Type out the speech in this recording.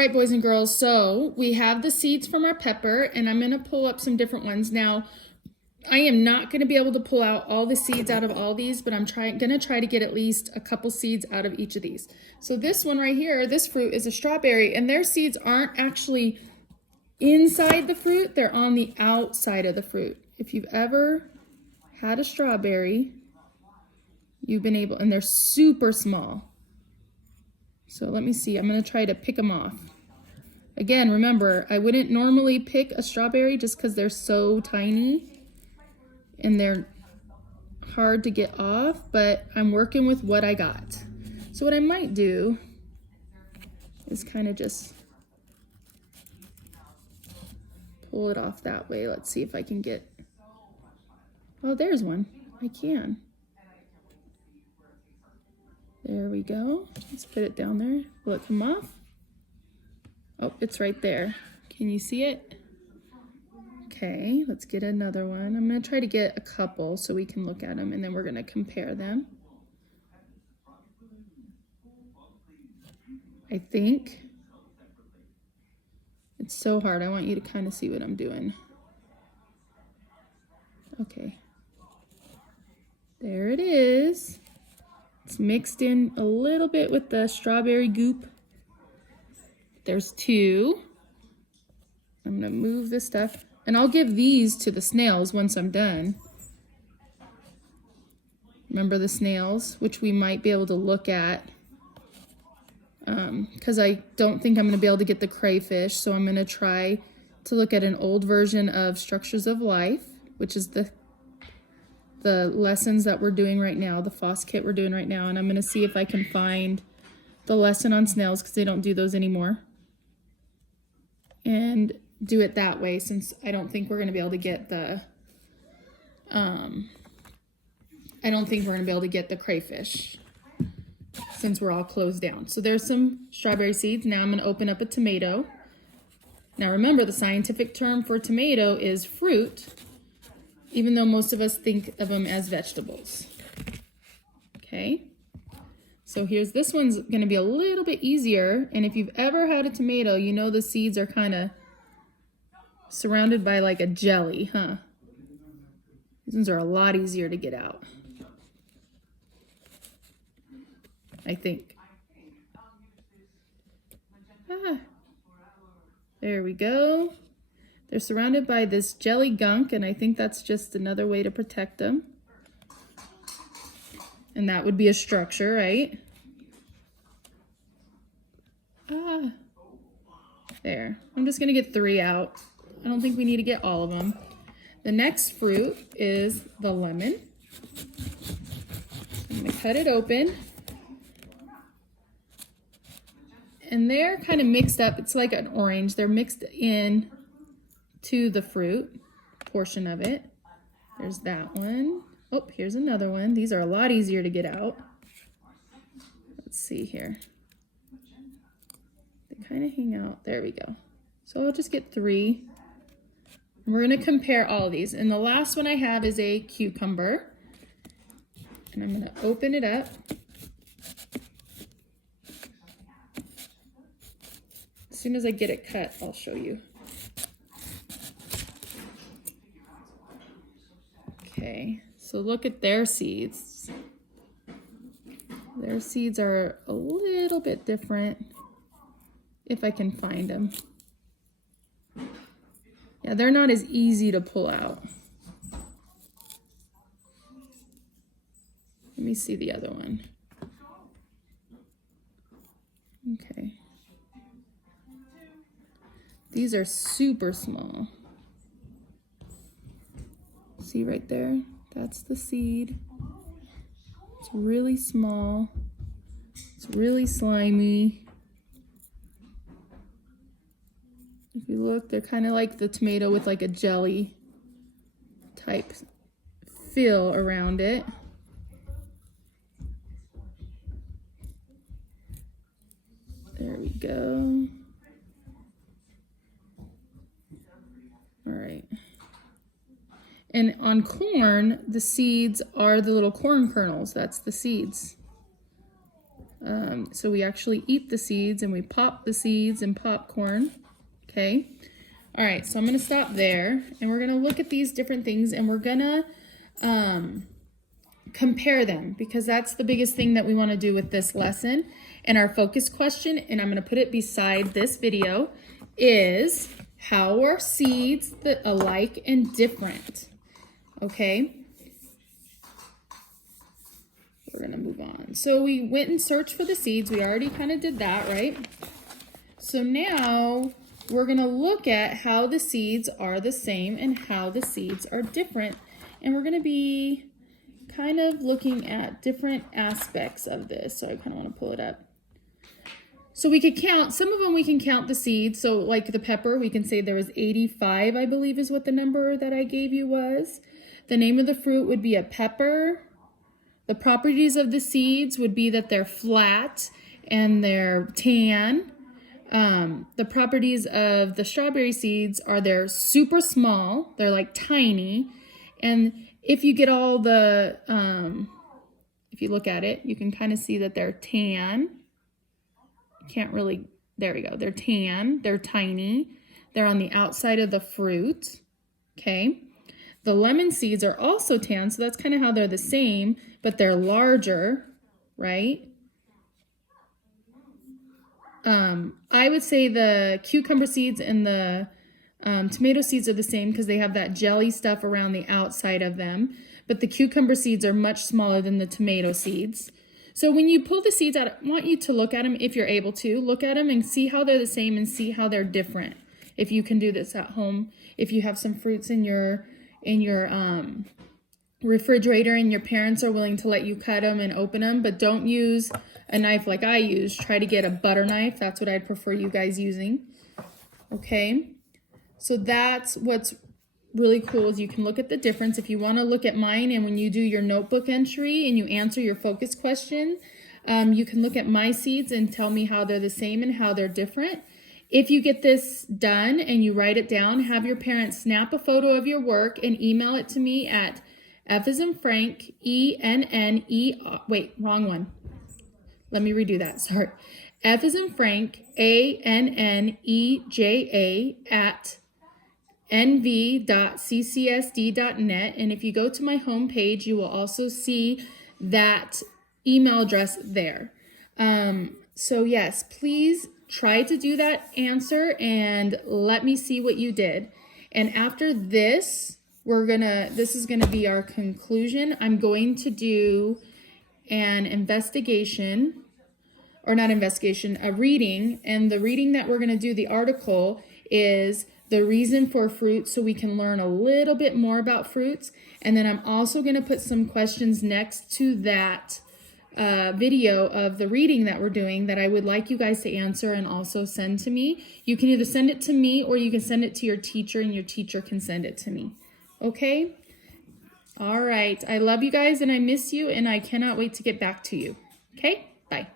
right, boys and girls, so we have the seeds from our pepper, and I'm going to pull up some different ones. Now, I am not going to be able to pull out all the seeds out of all these, but I'm going to try to get at least a couple seeds out of each of these. So this one right here, this fruit is a strawberry, and their seeds aren't actually inside the fruit, they're on the outside of the fruit. If you've ever had a strawberry, you've been able, and they're super small. So let me see, I'm going to try to pick them off. Again, remember, I wouldn't normally pick a strawberry just because they're so tiny and they're hard to get off, but I'm working with what I got. So what I might do is kind of just pull it off that way. Let's see if I can get, oh, there's one. I can. There we go. Let's put it down there. Will it come off? Oh, it's right there. Can you see it? Okay, let's get another one. I'm going to try to get a couple so we can look at them, and then we're going to compare them. I think it's so hard. I want you to kind of see what I'm doing. Okay. There it is. It's mixed in a little bit with the strawberry goop. There's two. I'm gonna move this stuff, and I'll give these to the snails once I'm done. Remember the snails, which we might be able to look at, because I don't think I'm gonna be able to get the crayfish, so I'm gonna try to look at an old version of Structures of Life, which is the lessons that we're doing right now, the FOSS kit we're doing right now, and I'm going to see if I can find the lesson on snails because they don't do those anymore, and do it that way since I don't think we're going to be able to get the crayfish since we're all closed down. So there's some strawberry seeds. Now I'm going to open up a tomato. Now remember, the scientific term for tomato is fruit, even though most of us think of them as vegetables. Okay, so here's, this one's gonna be a little bit easier, and if you've ever had a tomato, you know the seeds are kind of surrounded by like a jelly, huh? These ones are a lot easier to get out, I think. There we go. They're surrounded by this jelly gunk, and I think that's just another way to protect them. And that would be a structure, right? There. I'm just gonna get 3 out. I don't think we need to get all of them. The next fruit is the lemon. I'm gonna cut it open. And they're kind of mixed up. It's like an orange. They're mixed in to the fruit portion of it. There's that one. Oh, here's another one. These are a lot easier to get out. Let's see here. They kind of hang out. There we go. So I'll just get 3. And we're going to compare all of these. And the last one I have is a cucumber. And I'm going to open it up. As soon as I get it cut, I'll show you. Okay, so look at their seeds. Their seeds are a little bit different, if I can find them. Yeah, they're not as easy to pull out. Let me see the other one. Okay. These are super small. See right there? That's the seed. It's really small. It's really slimy. If you look, they're kind of like the tomato with like a jelly type feel around it. There we go. All right. And on corn, the seeds are the little corn kernels. That's the seeds So we actually eat the seeds and we pop the seeds in popcorn. Okay. All right, so I'm going to stop there and we're going to look at these different things and we're going to compare them because that's the biggest thing that we want to do with this lesson. And our focus question, and I'm going to put it beside this video, is how are seeds alike and different? Okay. We're going to move on. So we went and searched for the seeds. We already kind of did that, right? So now we're going to look at how the seeds are the same and how the seeds are different. And we're going to be kind of looking at different aspects of this. So I kind of want to pull it up. So we could count, some of them we can count the seeds. So like the pepper, we can say there was 85, I believe is what the number that I gave you was. The name of the fruit would be a pepper. The properties of the seeds would be that they're flat and they're tan. The properties of the strawberry seeds are they're super small. They're like tiny. And if you get all the, if you look at it, you can kind of see that they're tan. Can't really, there we go. They're tan, they're tiny. They're on the outside of the fruit. Okay. The lemon seeds are also tan, so that's kind of how they're the same, but they're larger, right? I would say the cucumber seeds and the tomato seeds are the same because they have that jelly stuff around the outside of them. But the cucumber seeds are much smaller than the tomato seeds. So when you pull the seeds out, I want you to look at them if you're able to. Look at them and see how they're the same and see how they're different. If you can do this at home, if you have some fruits in your refrigerator and your parents are willing to let you cut them and open them, but don't use a knife like I use. Try to get a butter knife. That's what I'd prefer you guys using. Okay, so that's what's really cool is you can look at the difference. If you want to look at mine and when you do your notebook entry and you answer your focus question, you can look at my seeds and tell me how they're the same and how they're different. If you get this done and you write it down, have your parents snap a photo of your work and email it to me at F as in Frank, wait, wrong one. Let me redo that, sorry. F as in Frank, ANNEJA at nv.ccsd.net. And if you go to my homepage, you will also see that email address there. So yes, please try to do that answer and let me see what you did. And after this, this is gonna be our conclusion. I'm going to do an investigation, or not investigation, a reading. And the reading that we're gonna do, the article, is the reason for fruits, so we can learn a little bit more about fruits. And then I'm also gonna put some questions next to that video of the reading that we're doing that I would like you guys to answer and also send to me. You can either send it to me or you can send it to your teacher and your teacher can send it to me. Okay? All right. I love you guys and I miss you and I cannot wait to get back to you. Okay? Bye.